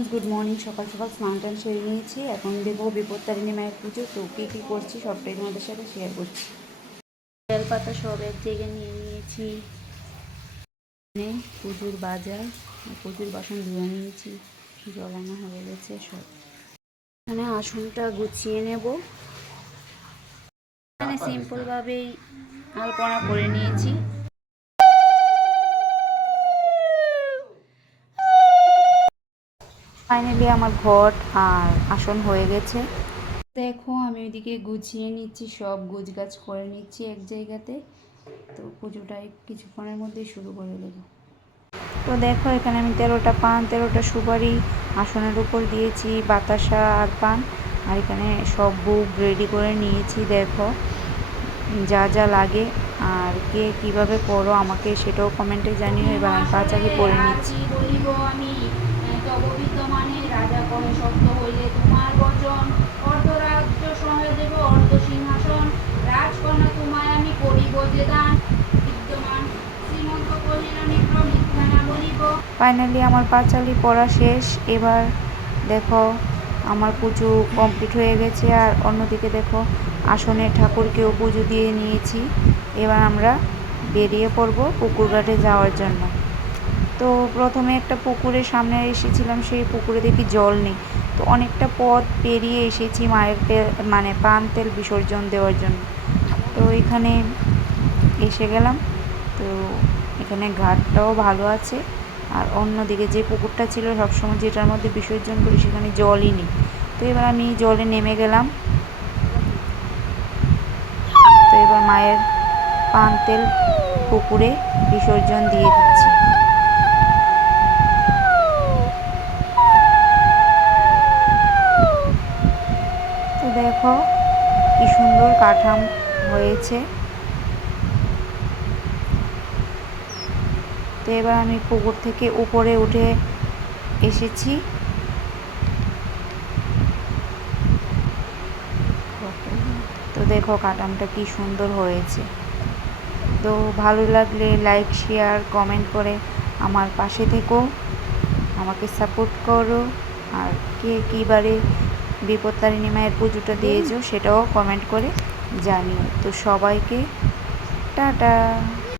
Friends, good morning. সকাল সকাল স্নান টান সেরে নিয়েছি। এখন দেবো বিপত্তারিণী মায়ের পুজো। তো কী করছি সবটাই তোমাদের সাথে শেয়ার করছি। বেলপাতা সব এক জায়গায় নিয়ে নিয়েছি। পুজোর বাজার, পুজোর বাসন ধুয়ে নিয়েছি, জল আনা হয়ে গেছে সব। এখানে আসনটা গুছিয়ে নেব। এখানে সিম্পলভাবেই আলপনা করে নিয়েছি। ফাইনালি আমার ঘট আর আসন হয়ে গেছে। দেখো আমি ওইদিকে গুছিয়ে নিচ্ছি, সব গোছগাছ করে নিচ্ছি এক জায়গাতে। তো পুজোটা কিছুক্ষণের মধ্যেই শুরু করে দেব। তো দেখো এখানে আমি 13টা পান 13টা সুপারি আসনের উপর দিয়েছি, বাতাসা আর পান। আর এখানে সব বুক রেডি করে নিয়েছি। দেখো যা যা লাগে আর কে কীভাবে করো আমাকে সেটাও কমেন্টে জানিও। এবার আমি পাঁচালি পরে নিচ্ছি। বলিব আমি তব বিদ্যমানে রাজা কহে সত্য হইলে তোমার বচন, অর্ধরাজ্য সহায় দেব অর্ধ সিংহাসন, রাজকন্যা তোমায় আমি করিব যে দান, বিদ্যমান শ্রীমন্ত কহিলানি মিথ্যা না বলিব। ফাইনালি আমার পাঁচালি পড়া শেষ। এবার দেখো আমার পুজো কমপ্লিট হয়ে গেছে। আর অন্যদিকে দেখো আসনে ঠাকুরকেও পুজো দিয়ে নিয়েছি। এবার আমরা বেরিয়ে পড়বো পুকুর ঘাটে যাওয়ার জন্য। তো প্রথমে একটা পুকুরের সামনে এসেছিলাম, সেই পুকুরে দেখি জল নেই। তো অনেকটা পথ পেরিয়ে এসেছি মায়ের পান তেল বিসর্জন দেওয়ার জন্য। তো এখানে এসে গেলাম। তো এখানে ঘাটটাও ভালো আছে। আর অন্যদিকে যে পুকুরটা ছিল সবসময় যেটার মধ্যে বিসর্জন করি সেখানে জলই নেই। তো এবার আমি জলে নেমে গেলাম। তো এবার মায়ের পান তেল পুকুরে বিসর্জন দিয়ে দিচ্ছি। তো দেখো কি সুন্দর কাঠাম হয়েছে। তো এবার আমি পুকুর থেকে উপরে উঠে এসেছি। তো দেখো কাঠামটা কি সুন্দর হয়েছে। তো ভালো লাগলে লাইক শেয়ার কমেন্ট করে আমার পাশে থেকো, আমাকে সাপোর্ট করো। আর কে কীবারে বিপত্তারিণী মায়ের পুজোটা দিয়েছো সেটাও কমেন্ট করে জানিও। তো সবাইকে টাটা।